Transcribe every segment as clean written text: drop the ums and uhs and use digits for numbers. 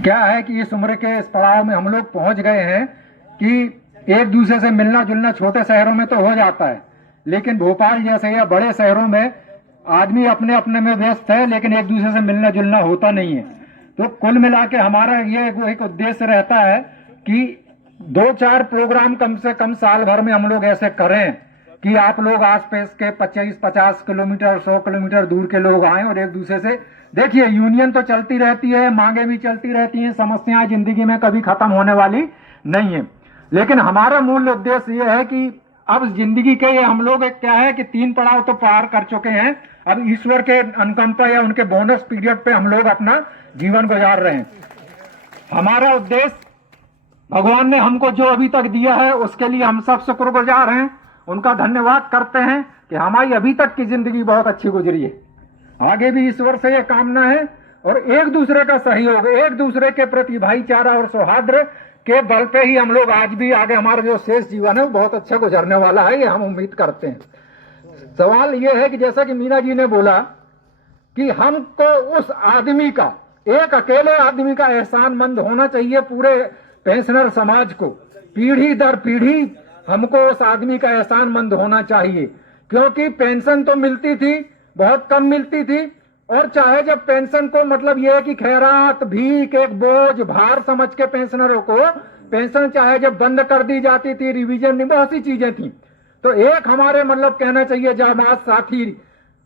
क्या है कि इस उम्र के इस पड़ाव में हम लोग पहुंच गए हैं कि एक दूसरे से मिलना जुलना छोटे शहरों में तो हो जाता है, लेकिन भोपाल जैसे या बड़े शहरों में आदमी अपने अपने में व्यस्त है, लेकिन एक दूसरे से मिलना जुलना होता नहीं है। तो कुल मिला के हमारा ये एक उद्देश्य रहता है कि 2-4 प्रोग्राम कम से कम साल भर में हम लोग ऐसे करें कि आप लोग आसपास के 25-50 किलोमीटर 100 किलोमीटर दूर के लोग आए और एक दूसरे से देखिए। यूनियन तो चलती रहती है, मांगे भी चलती रहती हैं, समस्याएं जिंदगी में कभी खत्म होने वाली नहीं है, लेकिन हमारा मूल उद्देश्य यह है कि अब जिंदगी के ये हम लोग क्या है कि 3 पड़ाव तो पार कर चुके हैं। अब ईश्वर के अनुकंपा या उनके बोनस पीरियड पे हम लोग अपना जीवन गुजार रहे हैं। हमारा उद्देश्य भगवान ने हमको जो अभी तक दिया है उसके लिए हम सब शुक्रगुजार हैं, उनका धन्यवाद करते हैं कि हमारी अभी तक की जिंदगी बहुत अच्छी गुजरी है। आगे भी ईश्वर से यह कामना है और एक दूसरे का सहयोग, एक दूसरे के प्रति भाईचारा और सौहार्द के बल पे ही हम लोग आज भी आगे हमारा जो शेष जीवन है वो बहुत अच्छा गुजरने वाला है, ये हम उम्मीद करते हैं। सवाल ये है कि जैसा कि मीना जी ने बोला कि हमको उस आदमी का, एक अकेले आदमी का एहसानमंद होना चाहिए पूरे पेंशनर समाज को। पीढ़ी दर पीढ़ी हमको उस आदमी का एहसानमंद होना चाहिए, क्योंकि पेंशन तो मिलती थी, बहुत कम मिलती थी, और चाहे जब पेंशन को मतलब यह है कि खैरात भीख एक बोझ भार समझ के पेंशनरों को पेंशन चाहे जब बंद कर दी जाती थी, रिवीजन नहीं, बहुत सी चीजें थी। तो एक हमारे मतलब कहना चाहिए जामात साथी,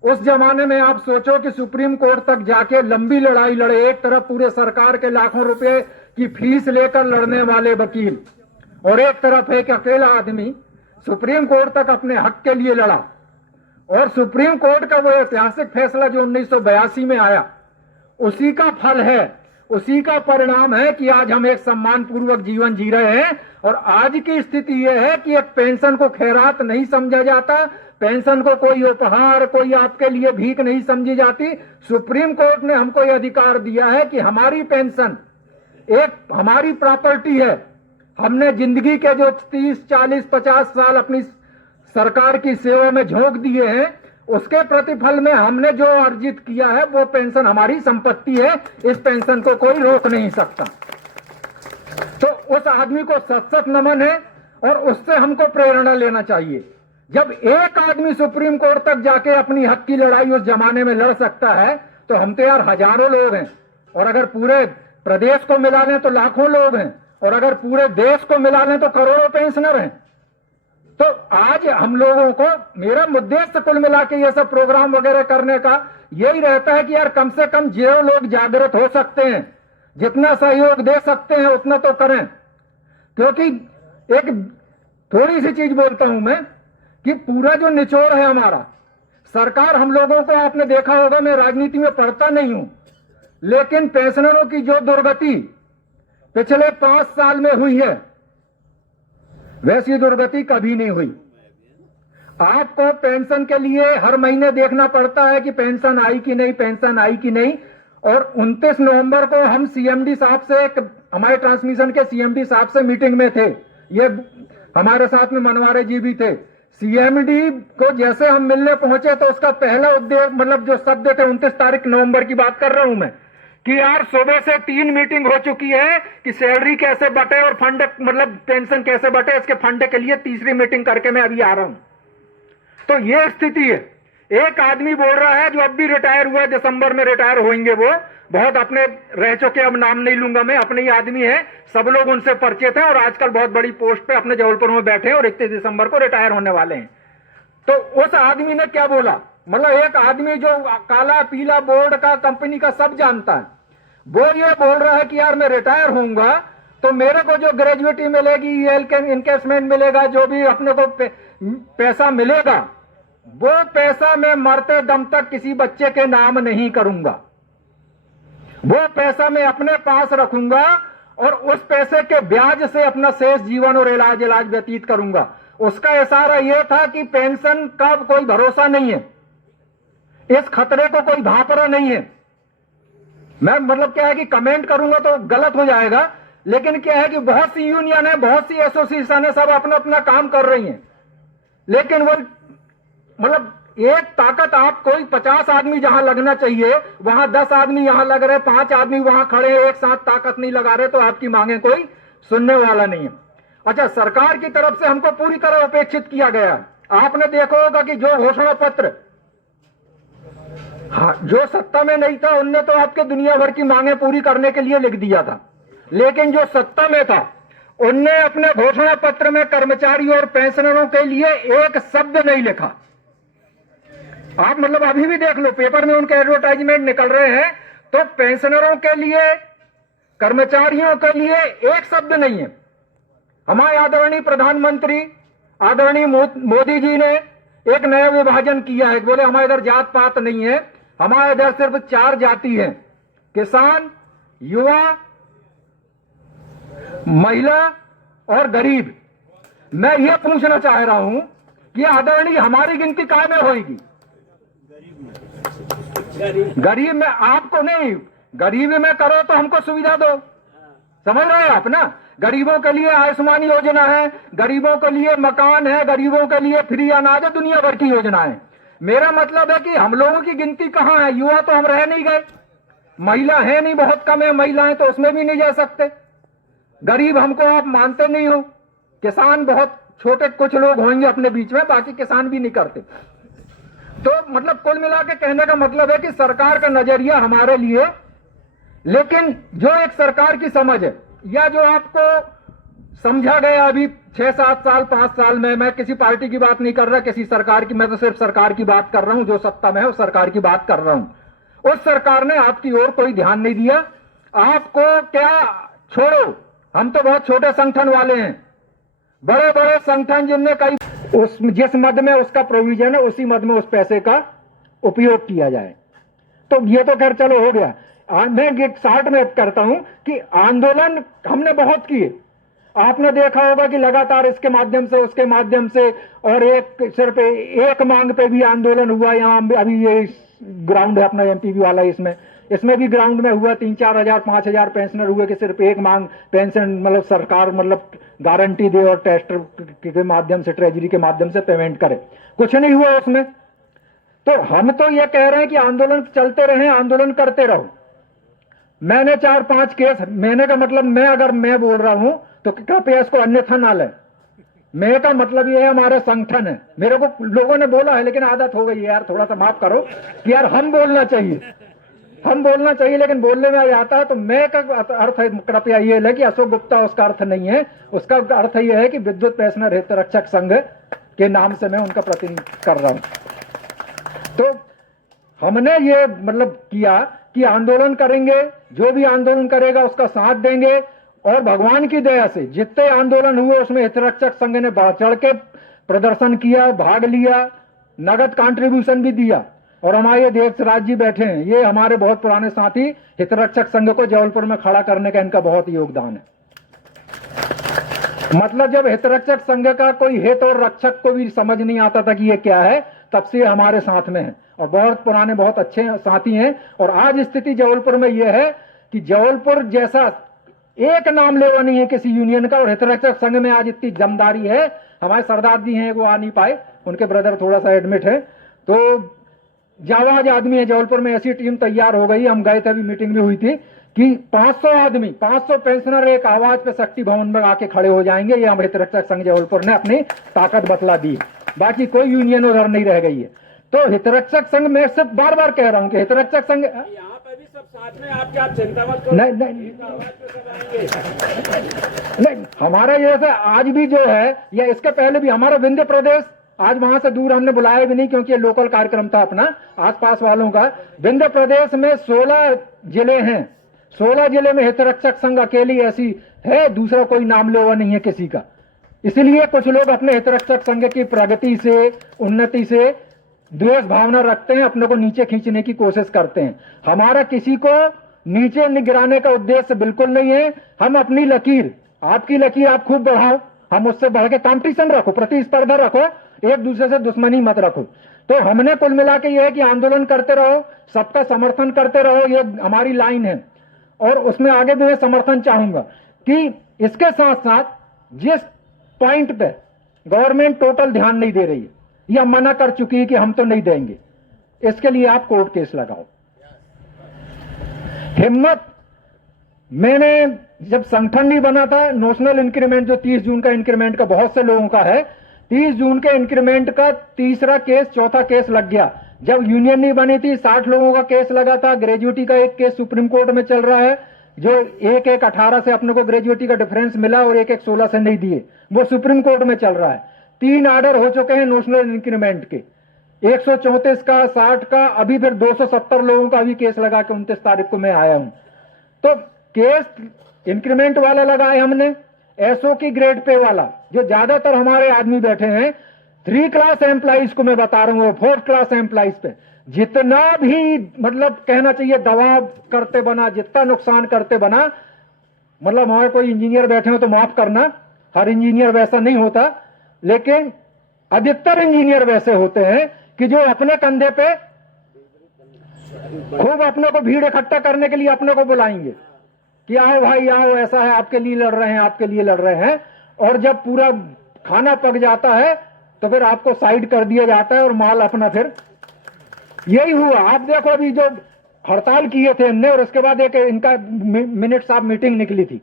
उस जमाने में आप सोचो कि सुप्रीम कोर्ट तक जाके लंबी लड़ाई लड़े, एक तरफ पूरे सरकार के लाखों रुपए की फीस लेकर लड़ने वाले वकील और एक तरफ एक अकेला आदमी सुप्रीम कोर्ट तक अपने हक के लिए लड़ा। और सुप्रीम कोर्ट का वो ऐतिहासिक फैसला जो 1982 में आया, उसी का फल है, उसी का परिणाम है कि आज हम एक सम्मान पूर्वक जीवन जी रहे हैं। और आज की स्थिति यह है कि एक पेंशन को खैरात नहीं समझा जाता, पेंशन को कोई उपहार, कोई आपके लिए भीख नहीं समझी जाती। सुप्रीम कोर्ट ने हमको यह अधिकार दिया है कि हमारी पेंशन एक हमारी प्रॉपर्टी है। हमने जिंदगी के जो 30, 40, 50 साल अपनी सरकार की सेवा में झोंक दिए हैं, उसके प्रतिफल में हमने जो अर्जित किया है वो पेंशन हमारी संपत्ति है, इस पेंशन को कोई रोक नहीं सकता। तो उस आदमी को सत नमन है और उससे हमको प्रेरणा लेना चाहिए। जब एक आदमी सुप्रीम कोर्ट तक जाके अपनी हक की लड़ाई उस जमाने में लड़ सकता है, तो हम तो यार हजारों लोग हैं, और अगर पूरे प्रदेश को मिला लें तो लाखों लोग हैं, और अगर पूरे देश को मिला लें तो करोड़ों पेंशनर हैं। तो आज हम लोगों को, मेरा उद्देश्य कुल मिला के ये सब प्रोग्राम वगैरह करने का यही रहता है कि यार कम से कम जो लोग जागृत हो सकते हैं, जितना सहयोग दे सकते हैं उतना तो करें। क्योंकि एक थोड़ी सी चीज बोलता हूं मैं कि पूरा जो निचोड़ है हमारा, सरकार हम लोगों को, आपने देखा होगा, मैं राजनीति में पढ़ता नहीं हूं, लेकिन पेंशनरों की जो दुर्गति पिछले 5 साल में हुई है, वैसी दुर्गति कभी नहीं हुई। आपको पेंशन के लिए हर महीने देखना पड़ता है कि पेंशन आई कि नहीं, पेंशन आई कि नहीं। और 29 नवंबर को हम सीएमडी साहब से, हमारे ट्रांसमिशन के सीएमडी साहब से मीटिंग में थे, ये हमारे साथ में मनवारे जी भी थे। सीएमडी को जैसे हम मिलने पहुंचे तो उसका पहला उद्देश्य, मतलब जो शब्द थे, 29 तारीख नवंबर की बात कर रहा हूं मैं, कि यार सुबह से 3 मीटिंग हो चुकी है कि सैलरी कैसे बटे और फंड मतलब पेंशन कैसे बटे, इसके फंड के लिए तीसरी मीटिंग करके मैं अभी आ रहा हूं। तो ये स्थिति है। एक आदमी बोल रहा है जो अब भी रिटायर हुआ, दिसंबर में रिटायर होंगे, वो बहुत अपने रह चुके, अब नाम नहीं लूंगा मैं, अपने ही आदमी है, सब लोग उनसे परिचित हैं और आजकल बहुत बड़ी पोस्ट पे अपने जबलपुर में बैठे हैं और 31 दिसंबर को रिटायर होने वाले हैं। तो उस आदमी ने क्या बोला, मतलब एक आदमी जो काला पीला बोर्ड का, कंपनी का सब जानता है, वो ये बोल रहा है कि यार मैं रिटायर होऊंगा तो मेरे को जो ग्रेजुएटी मिलेगी, इनकेसमेंट मिलेगा, जो भी अपने को पैसा मिलेगा, वो पैसा मैं मरते दम तक किसी बच्चे के नाम नहीं करूंगा, वो पैसा मैं अपने पास रखूंगा और उस पैसे के ब्याज से अपना शेष जीवन और इलाज व्यतीत करूंगा। उसका इशारा यह था कि पेंशन का कोई भरोसा नहीं है, इस खतरे को कोई भांपरा नहीं है। मैं मतलब क्या है कि कमेंट करूंगा तो गलत हो जाएगा, लेकिन क्या है कि बहुत सी यूनियन है, बहुत सी एसोसिएशन है, सब अपना अपना काम कर रही हैं, लेकिन वो मतलब एक ताकत आप कोई 50 आदमी जहां लगना चाहिए वहां 10 आदमी यहां लग रहे, 5 आदमी वहां खड़े हैं, एक साथ ताकत नहीं लगा रहे, तो आपकी मांगे कोई सुनने वाला नहीं है। अच्छा, सरकार की तरफ से हमको पूरी तरह अपेक्षित किया गया। आपने देखा होगा कि जो घोषणा पत्र जो सत्ता में नहीं था उनने तो आपके दुनिया भर की मांगे पूरी करने के लिए लिख दिया था, लेकिन जो सत्ता में था उनने अपने घोषणा पत्र में कर्मचारियों और पेंशनरों के लिए एक शब्द नहीं लिखा। आप मतलब अभी भी देख लो, पेपर में उनके एडवर्टाइजमेंट निकल रहे हैं, तो पेंशनरों के लिए, कर्मचारियों के लिए एक शब्द नहीं है। हमारे आदरणीय प्रधानमंत्री आदरणीय मोदी जी ने एक नया विभाजन किया है, बोले हमारे इधर जात पात नहीं है, हमारे इधर सिर्फ 4 जाति है, किसान, युवा, महिला और गरीब। मैं यह पूछना चाह रहा हूं कि आदरणीय हमारी गिनती काय में होगी? गरीब में आपको नहीं, गरीबी में करो तो हमको सुविधा दो, समझ रहे हैं आप ना? गरीबों के लिए आयुष्मान योजना है, गरीबों के लिए मकान है, गरीबों के लिए फ्री अनाज है, दुनिया भर की योजना है। मेरा मतलब है कि हम लोगों की गिनती कहां है? युवा तो हम रह नहीं गए, महिला है नहीं, बहुत कम है महिलाएं, तो उसमें भी नहीं जा सकते। गरीब हमको आप मानते नहीं हो, किसान बहुत छोटे कुछ लोग होंगे अपने बीच में, बाकी किसान भी नहीं करते। तो मतलब कुल मिला के कहने का मतलब है कि सरकार का नजरिया हमारे लिए, लेकिन जो एक सरकार की समझ है या जो आपको समझा गया अभी 6-7 साल 5 साल में, मैं किसी पार्टी की बात नहीं कर रहा, किसी सरकार की, मैं तो सिर्फ सरकार की बात कर रहा हूं, जो सत्ता में है उस सरकार की बात कर रहा हूं। उस सरकार ने आपकी ओर कोई ध्यान नहीं दिया। आपको क्या छोड़ो, हम तो बहुत छोटे संगठन वाले हैं, बड़े बड़े संगठन जिनमें कई उस जिस मद में उसका प्रोविजन है उसी मद में उस पैसे का उपयोग किया जाए। तो ये तो खैर चलो हो गया। मैं एक शार्ट में करता हूं कि आंदोलन हमने बहुत किए, आपने देखा होगा कि लगातार इसके माध्यम से उसके माध्यम से, और एक सिर्फ एक मांग पे भी आंदोलन हुआ। यहाँ अभी ये ग्राउंड है अपना एमपीवी वाला, इसमें भी ग्राउंड में हुआ, 3-4 हजार 5 हजार पेंशनर हुए कि सिर्फ एक मांग पेंशन मतलब सरकार मतलब गारंटी दे और टेस्टर के माध्यम से, ट्रेजरी के माध्यम से पेमेंट करे। कुछ नहीं हुआ उसमें। तो हम तो ये कह रहे हैं कि आंदोलन चलते रहे, आंदोलन करते रहो। मैंने 4-5 केस, मैंने का मतलब मैं बोल रहा हूं तो कृपया इसको अन्यथा ना ले। मैं का मतलब ये है हमारे संगठन है, मेरे को लोगों ने बोला है, लेकिन आदत हो गई है यार, थोड़ा सा माफ करो कि यार हम बोलना चाहिए, लेकिन बोलने में आता है। तो मैं का अर्थ है कृपया ये है कि अशोक गुप्ता उसका अर्थ नहीं है, उसका अर्थ यह है कि विद्युत पेंशनर हित रक्षक संघ के नाम से मैं उनका प्रतिनिधित्व कर रहा हूं। तो हमने ये मतलब किया कि आंदोलन करेंगे, जो भी आंदोलन करेगा उसका साथ देंगे, और भगवान की दया से जितने आंदोलन हुए उसमें हितरक्षक संघ ने बढ़ चढ़ के प्रदर्शन किया, भाग लिया, नगद कंट्रीब्यूशन भी दिया। और हमारे देशराज जी बैठे हैं, ये हमारे बहुत पुराने साथी, हितरक्षक संघ को जबलपुर में खड़ा करने का इनका बहुत योगदान है। मतलब जब हितरक्षक संघ का कोई हित और रक्षक को भी समझ नहीं आता था कि ये क्या है, तब से हमारे साथ में है और बहुत पुराने बहुत अच्छे साथी हैं। और आज स्थिति जबलपुर में यह है कि जबलपुर जैसा एक नाम लेवा नहीं है किसी यूनियन का, और हितरक्षक संघ में आज इतनी जमदारी है। हमारे सरदार जी हैं, वो आ नहीं पाए, उनके ब्रदर थोड़ा सा एडमिट है। तो जाबाज आदमी है जबलपुर में, ऐसी टीम तैयार हो गई। हम गए थे, अभी मीटिंग भी हुई थी कि 500 आदमी, 500 पेंशनर एक आवाज पे शक्ति भवन में आके खड़े हो जाएंगे। ये हम हितरक्षक संघ जबलपुर ने अपनी ताकत बतला दी, बाकी कोई यूनियन उधर नहीं रह गई है। तो हितरक्षक संघ, मैं सिर्फ बार बार कह रहा हूं कि हितरक्षक संघ यहाँ पे भी सब साथ में, आपके आप चिंता मत करो, नहीं हमारा जैसे आज भी जो है, या इसके पहले भी हमारा विंध्य प्रदेश, आज वहां से दूर हमने बुलाया भी नहीं क्योंकि ये लोकल कार्यक्रम था अपना आसपास वालों का। विंध्य प्रदेश में 16 जिले हैं, 16 जिले में हितरक्षक संघ अकेली ऐसी है, दूसरा कोई नाम लेवा नहीं है किसी का। इसलिए कुछ लोग अपने हितरक्षक संघ की प्रगति से, उन्नति से द्वेष भावना रखते हैं, अपने को नीचे खींचने की कोशिश करते हैं। हमारा किसी को नीचे गिराने का उद्देश्य बिल्कुल नहीं है। हम अपनी लकीर, आपकी लकीर आप खूब बढ़ाओ, हम उससे बढ़ के कॉम्पिटिशन रखो, प्रतिस्पर्धा रखो, एक दूसरे से दुश्मनी मत रखो। तो हमने कुल मिला के यह है कि आंदोलन करते रहो, सबका समर्थन करते रहो, ये हमारी लाइन है। और उसमें आगे भी मैं समर्थन चाहूंगा कि इसके साथ साथ जिस पॉइंट पे गवर्नमेंट टोटल ध्यान नहीं दे रही है, या मना कर चुकी है कि हम तो नहीं देंगे, इसके लिए आप कोर्ट केस लगाओ। हिम्मत, मैंने जब संगठन नहीं बना था, नोशनल इंक्रीमेंट जो 30 जून का इंक्रीमेंट का बहुत से लोगों का है, 30 जून के इंक्रीमेंट का तीसरा केस, चौथा केस लग गया। जब यूनियन नहीं बनी थी 60 लोगों का केस लगा था। ग्रेजुएटी का एक केस सुप्रीम कोर्ट में चल रहा है, जो 1-1-18 से अपने को ग्रेजुएटी का डिफरेंस मिला और 1-1-16 से नहीं दिए, वो सुप्रीम कोर्ट में चल रहा है। 3 ऑर्डर हो चुके हैं नोशनल इंक्रीमेंट के, 134 का, 60 का, अभी फिर 270 लोगों का अभी केस लगा के 29 तारीख को मैं आया हूं। तो केस इंक्रीमेंट वाला लगाए हमने, एसओ की ग्रेड पे वाला, जो ज्यादातर हमारे आदमी बैठे हैं 3 क्लास एम्प्लॉइज को मैं बता रहा हूं, 4 क्लास एम्प्लॉइज पे जितना भी मतलब कहना चाहिए दबाव करते बना, जितना नुकसान करते बना, मतलब हमारे कोई इंजीनियर बैठे हो तो माफ करना, हर इंजीनियर वैसा नहीं होता, लेकिन अधिकतर इंजीनियर वैसे होते हैं कि जो अपने कंधे पे खूब अपने को भीड़ इकट्ठा करने के लिए अपने को बुलाएंगे कि आओ भाई आओ, ऐसा है, आपके लिए लड़ रहे हैं, आपके लिए लड़ रहे हैं, और जब पूरा खाना पक जाता है तो फिर आपको साइड कर दिया जाता है और माल अपना फिर यही हुआ। आप देखो अभी जो हड़ताल किए थे हमने, और उसके बाद एक इनका मिनट्स ऑफ मीटिंग निकली थी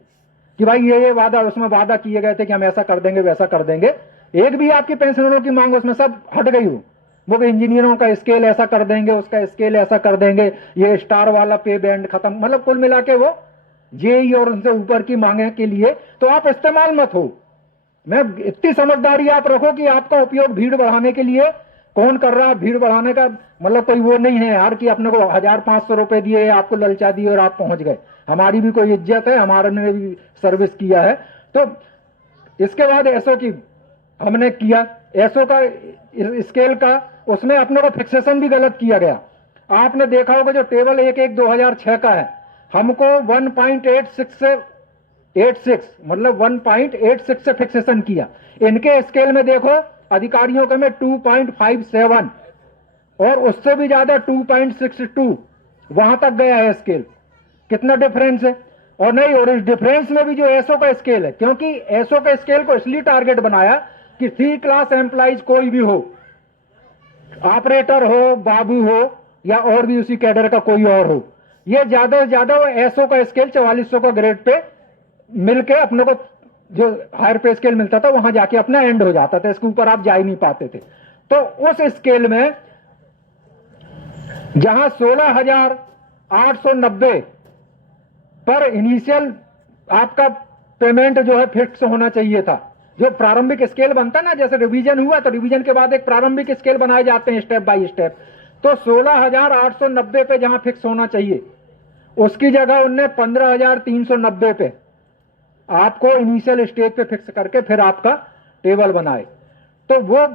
कि भाई ये वादा, उसमें वादा किए गए थे कि हम ऐसा कर देंगे वैसा कर देंगे, एक भी आपकी पेंशनरों की मांग उसमें सब हट गई हो। वो इंजीनियरों का स्केल ऐसा कर देंगे, उसका स्केल ऐसा कर देंगे, ये स्टार वाला पे बैंड खत्म, मतलब कुल मिला के वो जेई और उनसे ऊपर की मांगे के लिए तो आप इस्तेमाल मत हो। मैं इतनी समझदारी आप रखो कि आपका उपयोग भीड़ बढ़ाने के लिए कौन कर रहा है, भीड़ बढ़ाने का मतलब कोई वो नहीं है यार कि अपने को 1500 रुपए दिए, आपको ललचा दिए और आप पहुंच गए। हमारी भी कोई इज्जत है, हमारे ने भी सर्विस किया है। तो इसके बाद एसओ की हमने किया, एसओ का स्केल का, उसमें अपने को फिक्सेशन भी गलत किया गया। आपने देखा होगा जो टेबल 1-1-2006 का है, हमको 1.86 से 86 मतलब 1.86 से फिक्सेशन किया। इनके स्केल में देखो अधिकारियों के में 2.57 और उससे भी ज्यादा 2.62 वहां तक गया है स्केल। कितना डिफरेंस है। और नहीं, और इस डिफरेंस में भी जो एसओ का स्केल है, क्योंकि एसओ के स्केल को इसलिए टारगेट बनाया कि 3 क्लास एम्प्लॉइज कोई भी हो, ऑपरेटर हो, बाबू हो, या और भी उसी कैडर का कोई और हो, ये ज्यादा से ज्यादा एसओ का स्केल 4400 का ग्रेड पे मिलके अपने को जो हायर पे स्केल मिलता था वहां जाके अपना एंड हो जाता था, इसके ऊपर आप जा ही नहीं पाते थे। तो उस स्केल में जहां 16,890 पर इनिशियल आपका पेमेंट जो है फिक्स होना चाहिए था, जो प्रारंभिक स्केल बनता ना, जैसे रिवीजन हुआ तो रिवीजन के बाद एक प्रारंभिक स्केल बनाए जाते हैं स्टेप बाय स्टेप, तो 16,890 पे जहां फिक्स होना चाहिए उसकी जगह उनने 15,390 पे आपको इनिशियल स्टेज पे फिक्स करके फिर आपका टेबल बनाए। तो वो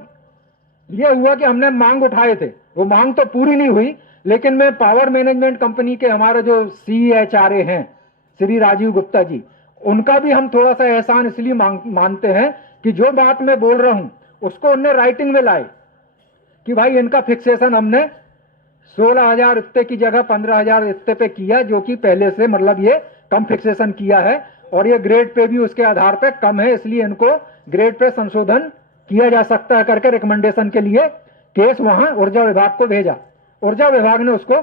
ये हुआ कि हमने मांग उठाए थे, वो मांग तो पूरी नहीं हुई, लेकिन मैं पावर मैनेजमेंट कंपनी के हमारे जो CHRA हैं श्री राजीव गुप्ता जी, उनका भी हम थोड़ा सा एहसान इसलिए मानते हैं कि जो बात मैं बोल रहा हूं उसको उनने राइटिंग में लाए कि भाई इनका फिक्सेशन हमने 16,000 इतने की जगह 15,000 इतने पे किया, जो कि पहले से मतलब ये कम फिक्सेशन किया है, और ये ग्रेड पे भी उसके आधार पे कम है, इसलिए इनको ग्रेड पे संशोधन किया जा सकता है करके रिकमेंडेशन के लिए केस वहां ऊर्जा विभाग को भेजा। ऊर्जा विभाग ने उसको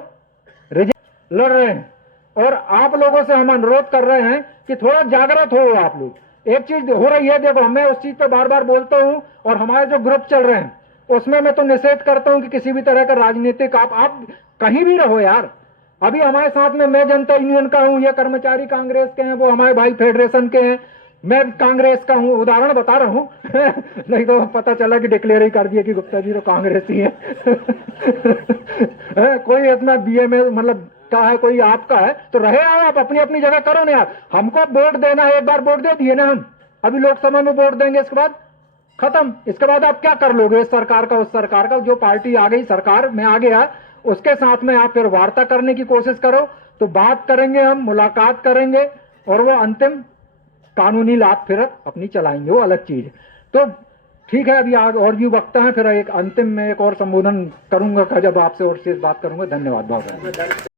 रिजेक्ट लड़ रहे हैं, और आप लोगों से हम अनुरोध कर रहे हैं कि थोड़ा जागृत हो आप लोग। एक चीज हो रही है, देखो मैं उस चीज पे बार बार बोलता हूं, और हमारे जो ग्रुप चल रहे हैं उसमें मैं तो निषेध करता हूं कि किसी भी तरह का राजनीतिक आप कहीं भी रहो यार। अभी हमारे साथ में मैं जनता यूनियन का हूं, ये कर्मचारी कांग्रेस के हैं, वो हमारे भाई फेडरेशन के हैं, मैं कांग्रेस का हूं, उदाहरण बता रहा हूं नहीं तो पता चला कि डिक्लेयर ही कर दिया कि गुप्ता जी तो कांग्रेसी है कोई इसमें बीए में मतलब का है, कोई आपका है तो रहे आप अपनी अपनी जगह करो ना यार। हमको वोट देना है, एक बार वोट दे दिए ना हम, अभी लोकसभा में वोट देंगे, इसके बाद खत्म। इसके बाद आप क्या कर लोगे, इस सरकार का उस सरकार का, जो पार्टी आ गई सरकार में आ गया उसके साथ में आप फिर वार्ता करने की कोशिश करो, तो बात करेंगे हम, मुलाकात करेंगे, और वो अंतिम कानूनी लाभ फिर अपनी चलाएंगे, वो अलग चीज है। तो ठीक है, अभी आज और भी वक्त है, फिर एक अंतिम में एक और संबोधन करूंगा जब आपसे और शेष बात करूंगा। धन्यवाद बहुत।